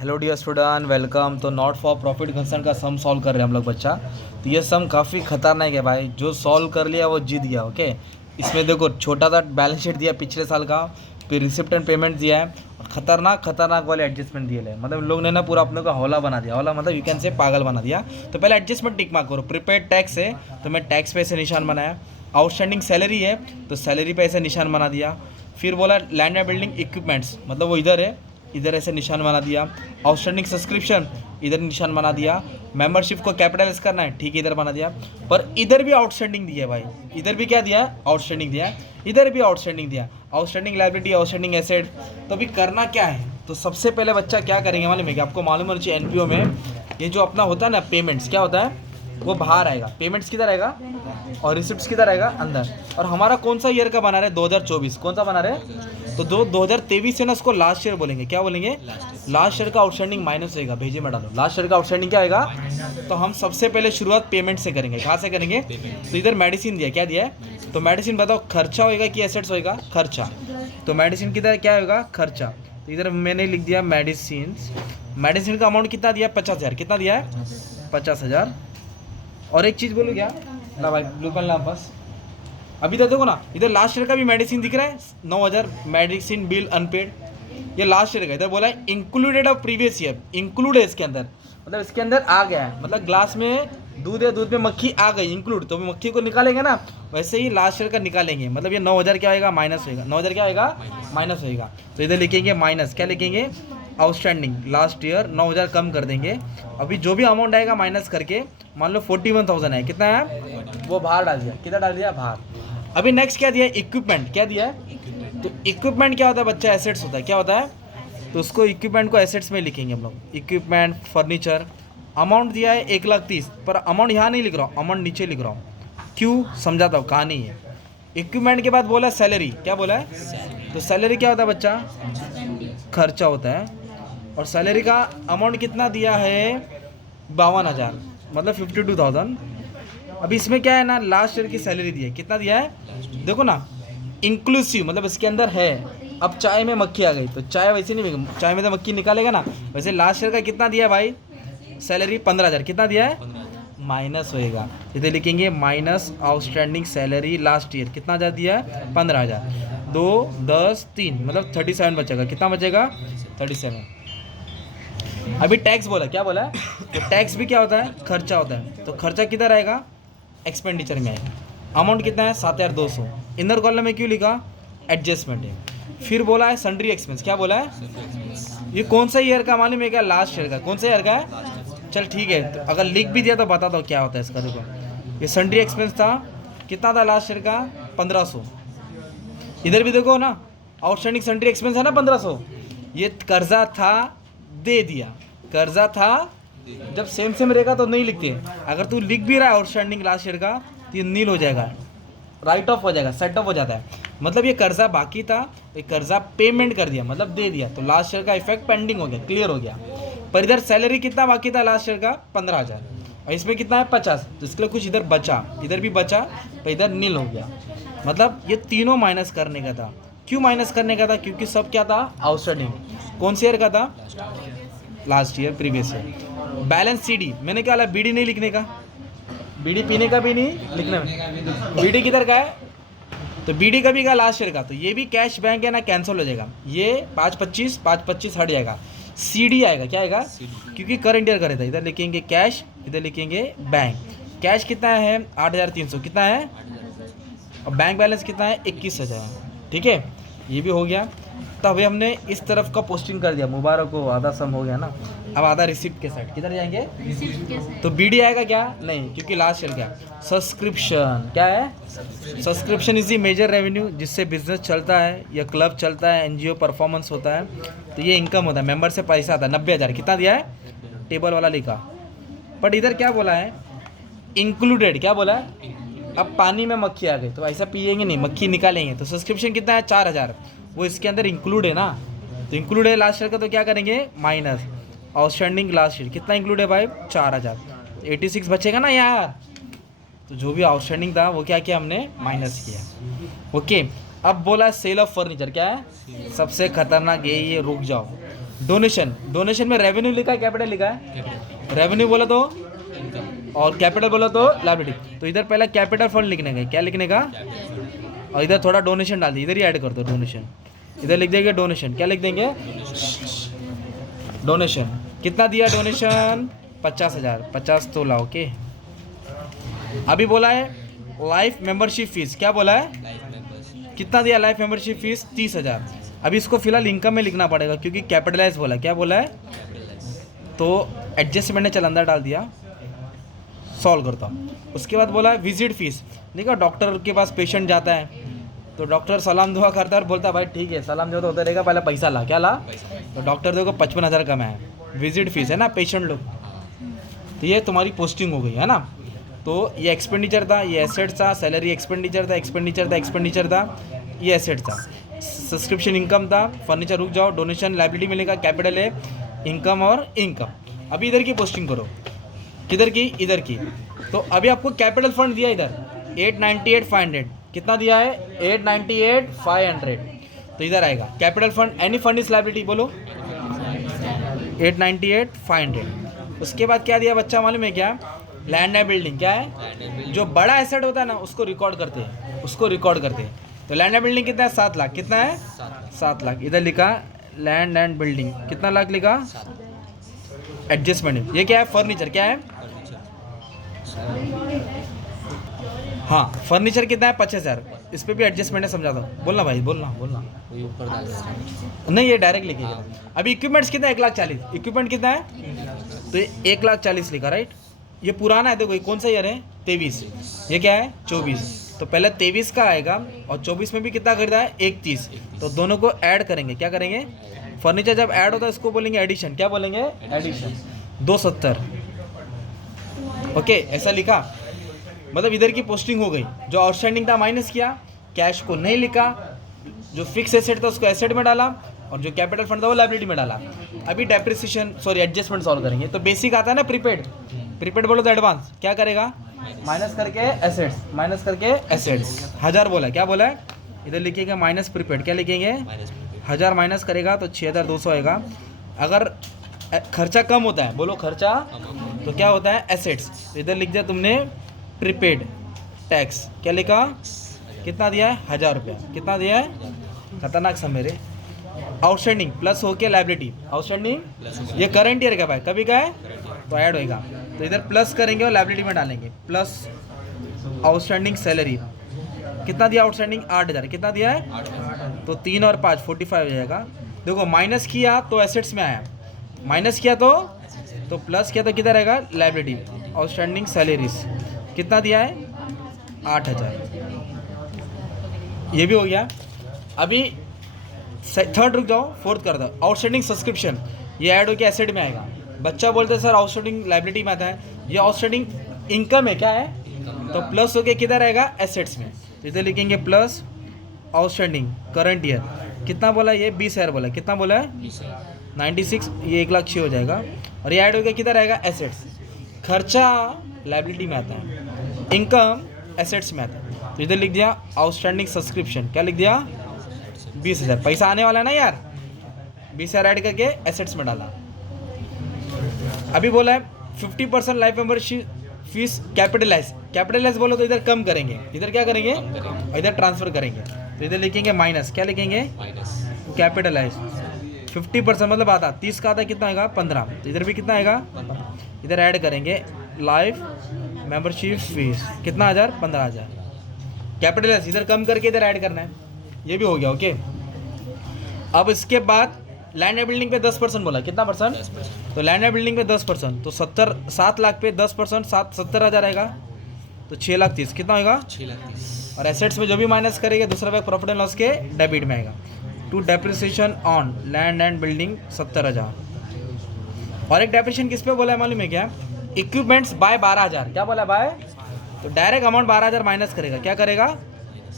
Hello dear student, welcome. तो not for profit concern का sum solve कर रहे हैं हम लोग बच्चा। तो ये सम काफ़ी खतरनाक है भाई, जो सॉल्व कर लिया वो जीत गया। ओके, इसमें देखो छोटा सा बैलेंस शीट दिया पिछले साल का, फिर रिसिप्ट एंड पेमेंट दिया है, और खतरनाक खतरनाक वाले एडजस्टमेंट दिए है। मतलब लोग ने ना पूरा अपने को हौला बना दिया। हौला मतलब यू कैन से पागल बना दिया। तो पहले एडजस्टमेंट टिक मार्क करो। प्रीपेड टैक्स है तो मैं टैक्स पे ऐसे निशान बनाया। आउटस्टैंडिंग सैलरी है तो सैलरी पे ऐसे निशान बना दिया। फिर बोला लैंड एंड बिल्डिंग इक्विपमेंट्स, मतलब वो इधर है, इधर ऐसे निशान बना दिया। आउटस्टैंडिंग सब्सक्रिप्शन इधर निशान बना दिया। मेंबरशिप को कैपिटलाइज करना है, ठीक है, इधर बना दिया। पर इधर भी आउटस्टैंडिंग दिया है भाई, इधर भी क्या दिया, आउटस्टैंडिंग दिया है, इधर भी आउटस्टैंडिंग दिया। Outstanding liability, outstanding asset. तो अभी करना क्या है, तो सबसे पहले बच्चा क्या करेंगे मालूम है कि आपको मालूम होना चाहिए एनपीओ में ये जो अपना होता है ना पेमेंट्स, क्या होता है वो बाहर आएगा। पेमेंट्स किधर आएगा और रिसिप्ट्स किधर आएगा, अंदर। और हमारा कौन सा ईयर का बना रहे, 2024 कौन सा बना रहे, तो 2023 है ना, उसको लास्ट ईयर बोलेंगे। क्या बोलेंगे, लास्ट ईयर का आउटस्टैंडिंग माइनस होएगा। भेजे में डालो, लास्ट ईयर का आउटस्टैंडिंग क्या आएगा। तो हम सबसे पहले शुरुआत पेमेंट से करेंगे। कहाँ से करेंगे, तो इधर मेडिसिन दिया, क्या दिया है, तो मेडिसिन बताओ खर्चा होएगा कि एसेट्स होएगा, खर्चा। तो मेडिसिन किधर क्या होगा, खर्चा। तो इधर मैंने लिख दिया मेडिसिन। मेडिसिन का अमाउंट कितना दिया, 50,000। कितना दिया है, 50,000। और एक चीज़ बोलूँ क्या, ना भाई ब्लू पेन ला बस। अभी तो देखो ना, इधर लास्ट ईयर का भी मेडिसिन दिख रहा है 9,000, मेडिसिन बिल अनपेड, ये लास्ट ईयर का। इधर बोला है included of previous year, include है इसके अंदर, मतलब इसके अंदर आ गया है। मतलब ग्लास में दूध है, दूध में मक्खी आ गई, इंक्लूड। तो मक्खी को निकालेंगे ना, वैसे ही लास्ट ईयर का निकालेंगे। मतलब ये 9,000 क्या होएगा, माइनस होएगा। 9,000 क्या होएगा, माइनस होएगा। तो इधर लिखेंगे माइनस, क्या लिखेंगे, आउटस्टैंडिंग लास्ट ईयर 9,000 कम कर देंगे। अभी जो भी अमाउंट आएगा माइनस करके, मान लो 41,000 है, कितना है वो बाहर डाल दिया। कितना डाल दिया, बाहर। अभी नेक्स्ट क्या दिया, इक्विपमेंट। क्या दिया है, तो इक्विपमेंट क्या होता है बच्चा, एसेट्स होता है। क्या होता है, तो उसको इक्विपमेंट को एसेट्स में लिखेंगे हम लोग। इक्विपमेंट फर्नीचर, अमाउंट दिया है 1,30,000, पर अमाउंट यहाँ नहीं लिख रहा हूँ, अमाउंट नीचे लिख रहा हूँ। क्यों, समझाता हूँ, कहानी है। इक्विपमेंट के बाद बोला सैलरी, क्या बोला है, तो सैलरी क्या होता है बच्चा, खर्चा होता है। और सैलरी का अमाउंट कितना दिया है, 52,000, मतलब 52,000। अभी इसमें क्या है ना, लास्ट ईयर की सैलरी दी है, कितना दिया है, देखो ना, इंक्लूसिव, मतलब इसके अंदर है। अब चाय में मक्खी आ गई तो चाय वैसे नहीं, चाय में तो मक्खी निकालेगा ना, वैसे लास्ट ईयर का कितना दिया है भाई, सैलरी 15,000। कितना दिया है, माइनस होएगा। इधर लिखेंगे minus outstanding salary last year, कितना हज़ार दिया है, 15,000। 2, 10, 3, मतलब 37 बचेगा। कितना बचेगा, 37। अभी टैक्स बोला, क्या बोला है, तो टैक्स भी क्या होता है, खर्चा होता है। तो खर्चा किधर आएगा, एक्सपेंडिचर में आएगा। अमाउंट कितना है, 7,200। इनर कॉलम में क्यों लिखा, एडजस्टमेंट है। फिर बोला है सन्ड्री एक्सपेंस, क्या बोला है, ये कौन सा ईयर का मालूम है क्या, लास्ट ईयर का। कौन सा ईयर का है, चल ठीक है, तो अगर लिख भी दिया तो बता दो क्या होता है इसका। देखो ये सन्ड्री एक्सपेंस था, कितना था लास्ट ईयर का, 1,500। इधर भी देखो ना, आउटस्टैंडिंग सन्ड्री एक्सपेंस है ना 1,500। ये कर्जा था, दे दिया, कर्जा था। जब सेम सेम रहेगा तो नहीं लिखते, अगर तू लिख भी रहा है आउटस्टैंडिंग लास्ट ईयर का, तो ये नील हो जाएगा, राइट ऑफ हो जाएगा, सेट ऑफ हो जाता है। मतलब ये कर्जा बाकी था, ये कर्जा पेमेंट कर दिया, मतलब दे दिया, तो लास्ट ईयर का इफेक्ट पेंडिंग हो गया, क्लियर हो गया। पर इधर सैलरी कितना बाकी था लास्ट ईयर का, 15,000, और इसमें कितना है, 50, तो इसके लिए कुछ इधर बचा, इधर भी बचा, तो इधर नील हो गया। मतलब ये तीनों माइनस करने का था। क्यों माइनस करने का था, क्योंकि सब क्या था, आउटस्टैंडिंग। कौन से ईयर का था, last year, previous year. Balance CD, मैंने क्या बोला, बीडी नहीं लिखने का, बीड़ी पीने का भी नहीं लिखने में। बीडी किधर का है, तो बीडी का भी का लास्ट ईयर का, तो ये भी कैश बैंक है ना, कैंसिल हो जाएगा। ये 5,25 हट जाएगा, सीडी आएगा। क्या आएगा, क्योंकि करंट ईयर का था। इधर लिखेंगे कैश, इधर लिखेंगे बैंक। कैश कितना है, 8,300, कितना है, और बैंक बैलेंस कितना है, 21,000। ठीक है, ये भी हो गया। तो अभी हमने इस तरफ का पोस्टिंग कर दिया, मुबारक हो, आधा सम हो गया ना। अब आधा रिसिप्ट के साइड, किधर जाएंगे, तो बीडी आएगा क्या, नहीं, क्योंकि लास्ट ईयर क्या, सब्सक्रिप्शन। क्या है, subscription is the major revenue, जिससे बिजनेस चलता है या क्लब चलता है, एनजीओ परफॉर्मेंस होता है, तो ये इनकम होता है, मेंबर से पैसा आता है। 90,000 कितना दिया है, टेबल वाला लिखा। बट इधर क्या बोला है, इंक्लूडेड, क्या बोला है, अब पानी में मक्खी आ गई तो ऐसा पिएंगे नहीं, मक्खी निकालेंगे। तो सब्सक्रिप्शन कितना है, 4,000, वो इसके अंदर इंक्लूड है ना, तो इंक्लूड है लास्ट ईयर का, तो क्या करेंगे, माइनस आउटस्टैंडिंग लास्ट ईयर, कितना इंक्लूड है भाई, 4,000। 86 बचेगा ना यार, तो जो भी आउटस्टैंडिंग था वो क्या किया, हमने माइनस किया। ओके, अब बोला सेल ऑफ फर्नीचर, क्या है, सबसे खतरनाक ये रुक जाओ। डोनेशन, डोनेशन में रेवेन्यू लिखा है कैपिटल लिखा है? रेवेन्यू बोला तो और कैपिटल बोला तो लायबिलिटी। तो इधर पहला कैपिटल फंड लिखने का, क्या लिखने का? और इधर थोड़ा डोनेशन डाल दिए, इधर ही ऐड कर दो डोनेशन। इधर लिख देंगे डोनेशन, क्या लिख देंगे? डोनेशन। कितना दिया डोनेशन? 50,000, 50 तोला। ओके। अभी बोला है लाइफ मेंबरशिप फीस, क्या बोला है? कितना दिया लाइफ मेंबरशिप फीस? 30,000। अभी इसको फिलहाल इनकम में लिखना पड़ेगा क्योंकि कैपिटलाइज बोला। क्या बोला है? तो एडजस्टमेंट ने चल अंदर डाल दिया, सॉल्व करता हूँ। उसके बाद बोला है विजिट फीस। देखो डॉक्टर के पास पेशेंट जाता है तो डॉक्टर सलाम दुआ करता है और बोलता है भाई ठीक है सलाम दुआ तो होता रहेगा, पहले पैसा ला। क्या ला? तो डॉक्टर देखो 55,000 कम है, विजिट फीस है ना पेशेंट लोग। तो ये तुम्हारी पोस्टिंग हो गई है ना। तो ये एक्सपेंडिचर था, ये एसेट था, सैलरी एक्सपेंडिचर था, एक्सपेंडिचर था, एक्सपेंडिचर था, ये एसेट था, सब्सक्रिप्शन इनकम था, फर्नीचर रुक जाओ, डोनेशन लाइबिलिटी मिलेगा, कैपिटल है, इनकम और इनकम। अभी इधर की पोस्टिंग करो, किधर की? इधर की। तो अभी आपको कैपिटल फंड दिया इधर 898,500। कितना दिया है? 898,500। तो इधर आएगा capital fund, any fund is liability, बोलो 898,500। उसके बाद क्या दिया बच्चा मालूम है क्या? Land and building. क्या है? जो बड़ा एसेट होता है ना उसको रिकॉर्ड करते हैं, उसको रिकॉर्ड करते हैं। तो लैंड एंड बिल्डिंग कितना है? 7 लाख। कितना है? 7 लाख। इधर लिखा लैंड एंड बिल्डिंग, कितना लाख लिखा? एडजस्टमेंट। ये क्या है? फर्नीचर। क्या है? हाँ फर्नीचर कितना है? 25,000। इस पर भी एडजस्टमेंट है, समझा दो। बोलना भाई, बोलना बोलना। नहीं ये डायरेक्ट लिखिएगा। अभी इक्विपमेंट्स कितना है? 1,40,000। इक्विपमेंट कितना है? तो 1,40,000 लिखा, राइट। ये पुराना है, देखो ये कौन सा ईयर है? 23। ये क्या है? 24। तो पहले 23 का आएगा और 24 में भी कितना खरीदा है? 31। तो दोनों को ऐड करेंगे, क्या करेंगे? फर्नीचर जब ऐड होता है इसको बोलेंगे एडिशन। क्या बोलेंगे? एडिशन। 270। ओके ऐसा लिखा, मतलब इधर की पोस्टिंग हो गई। जो आउटस्टैंडिंग था माइनस किया, कैश को नहीं लिखा, जो फिक्स एसेट था उसको एसेट में डाला और जो कैपिटल फंड था वो लायबिलिटी में डाला। अभी डेप्रिसिएशन सॉरी एडजस्टमेंट सॉल्व करेंगे। तो बेसिक आता है ना प्रीपेड, प्रीपेड बोलो तो एडवांस। क्या करेगा? माइनस करके एसेट्स, माइनस करके एसेट्स। 1000 बोला है, क्या बोला है? इधर लिखिएगा माइनस प्रीपेड। क्या लिखेंगे? 1000 माइनस करेगा तो 6,200 आएगा। अगर खर्चा कम होता है, बोलो खर्चा, तो क्या होता है? एसेट्स। तो इधर लिख दिया तुमने प्रीपेड टैक्स। क्या लिखा? कितना दिया है? 1000 रुपया। कितना दिया है? खतरनाक समय रे। आउटस्टैंडिंग प्लस होके लायबिलिटी, आउटस्टैंडिंग ये करंट ईयर का भाई, कभी का है तो ऐड होएगा। तो इधर प्लस करेंगे और लायबिलिटी में डालेंगे। प्लस आउटस्टैंडिंग सैलरी कितना दिया? आउटस्टैंडिंग 8,000। कितना दिया है? तो 3 और 5 45 हो जाएगा। देखो माइनस किया तो एसेट्स में आया, माइनस किया तो प्लस किया तो किधर रहेगा? लायबिलिटी। आउटस्टैंडिंग सैलरीज कितना दिया है? 8,000। ये भी हो गया। अभी थर्ड रुक जाओ, फोर्थ कर दो। आउटस्टैंडिंग सब्सक्रिप्शन, ये ऐड होकर एसेट में आएगा। बच्चा बोलते हैं सर आउटस्टैंडिंग लायबिलिटी में आता है, ये आउटस्टैंडिंग इनकम है। क्या है? तो प्लस होके किधर आएगा? एसेट्स में। तो इधर लिखेंगे प्लस आउटस्टैंडिंग करंट ईयर। कितना बोला? ये 20,000 बोला। कितना बोला है? 96। ये 1,06,000 हो जाएगा और ये ऐड होकर किधर आएगा? एसेट्स। खर्चा लायबिलिटी में आता है, इनकम एसेट्स में आता है। तो इधर लिख दिया आउटस्टैंडिंग सब्सक्रिप्शन। क्या लिख दिया? 20,000। पैसा आने वाला है ना यार, 20,000 ऐड करके एसेट्स में डाला। अभी बोला है 50% life membership fees capitalize. Capitalize बोलो तो इधर कम करेंगे, इधर क्या करेंगे? इधर ट्रांसफर करेंगे। तो इधर लिखेंगे माइनस। क्या लिखेंगे? कैपिटलाइज। 50% मतलब आधा, 30 का आधा कितना आएगा? 15। तो इधर भी कितना आएगा? इधर ऐड करेंगे लाइफ मेंबरशिप फीस कितना? 1000 15,000। कैपिटलाइज इधर कम करके इधर ऐड करना है। ये भी हो गया। ओके अब इसके बाद लैंड एंड बिल्डिंग पे 10% बोला। कितना परसेंट? तो लैंड एंड बिल्डिंग पे 10%, तो 7 लाख पे 10% 70,000 आएगा, तो 6,30,000 कितना होगा? 6,30,000। और एसेट्स में जो भी माइनस करेंगे दूसरा भाग प्रॉफिट एंड लॉस के डेबिट में आएगा। To depreciation on land and building 70,000। और एक डेप्रिसिएशन किस पे बोला है मालूम है क्या? Equipments by 12,000। क्या बोला? बाय। तो डायरेक्ट अमाउंट 12,000 माइनस करेगा। क्या करेगा?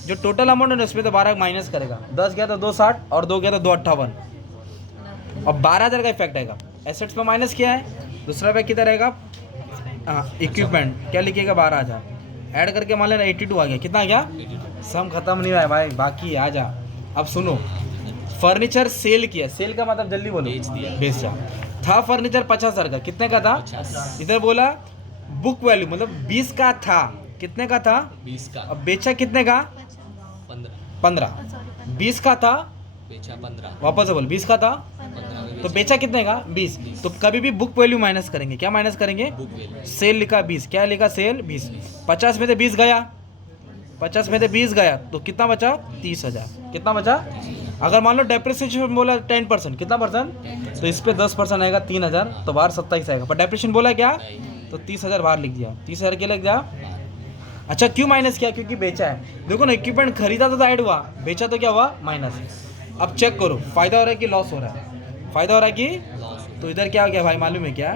जो टोटल अमाउंट है उसमें तो 12 माइनस करेगा। 10 गया तो 260 और 2 गया तो 258 और 12,000 का इफेक्ट आएगा। एसेट्स पे माइनस किया है, दूसरा पे किधर रहेगा? हाँ इक्विपमेंट। क्या लिखिएगा? 12,000 ऐड करके मान लेना 82 आ गया। कितना आ गया? सम खत्म नहीं हुआ है भाई, बाकी आ जा। अब सुनो फर्नीचर सेल किया, सेल का मतलब जल्दी बोलो, बेच दिया। बेचा। था फर्नीचर 50,000 का, कितने का था? 50। इधर बोला बुक वैल्यू मतलब 20 का था, कितने का था? 20 का। अब बेचा कितने का? 15। 15। 20 का था, बेचा 15। वापस से बोल, 20 का था 15 में तो बेचा कितने का? 20। तो कभी भी बुक वैल्यू माइनस करेंगे, क्या माइनस करेंगे? Book value. सेल लिखा 20, क्या लिखा? सेल 20। 50 में से 20 गया, 50 में से 20 गया तो कितना बचा? 30,000। कितना बचा? अगर मान लो डेप्रिसिएशन बोला 10%, कितना परसेंट? तो इस पे 10% आएगा 3,000, तो बाहर 27 आएगा, पर डेप्रिसिएशन बोला क्या? तो 30,000 बाहर लिख दिया। 30,000 क्या लिख दिया? अच्छा, क्यों माइनस किया? क्योंकि बेचा है। देखो ना, इक्विपमेंट खरीदा तो ऐड हुआ, बेचा तो क्या हुआ? माइनस। अब चेक करो फायदा हो रहा है कि लॉस हो रहा है? फायदा हो रहा है कि? लॉस। तो इधर क्या हो गया भाई मालूम है क्या?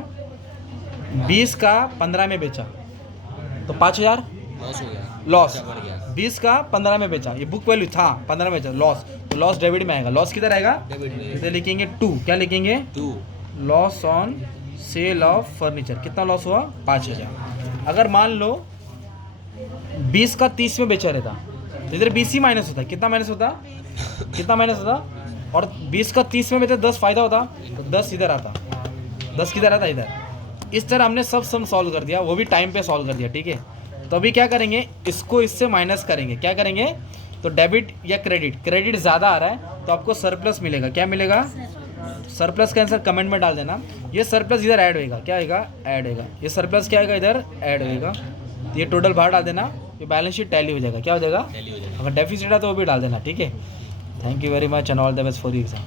20 का 15 में बेचा तो 5,000 लॉस हो गया। लॉस। खर्चा बढ़ गया। 20 का 15 में बेचा, ये बुक वैल्यू था 15 में बेचा, लॉस। तो लॉस डेबिट में आएगा। लॉस किधर आएगा? डेबिट में। इधर लिखेंगे 2, क्या लिखेंगे? 2। Loss on sale of furniture. कितना लॉस हुआ? 5,000। अगर मान लो 20 का 30 में बेचा रहता तो इधर 20 ही माइनस होता, कितना माइनस होता? कितना माइनस होता? और 20 का 30 में बेचा 10 फायदा होता, तो 10 इधर आता, 10 किधर आता? इधर। इस तरह हमने सब सम सॉल्व कर दिया, वो भी टाइम पे सॉल्व कर दिया, ठीक है। तो अभी क्या करेंगे, इसको इससे माइनस करेंगे। क्या करेंगे? तो डेबिट या क्रेडिट, क्रेडिट ज़्यादा आ रहा है तो आपको सरप्लस मिलेगा। क्या मिलेगा? सरप्लस का आंसर कमेंट में डाल देना। ये सरप्लस इधर ऐड होएगा, क्या आएगा? ऐड होएगा। ये सरप्लस क्या आएगा? इधर ऐड होएगा। तो ये टोटल बाहर डाल देना, ये बैलेंस शीट टैली हो जाएगा। क्या हो जाएगा? टैली हो जाएगा। अगर डेफिसिट है तो वो भी डाल देना, ठीक है। Thank you very much and all the best for you exam.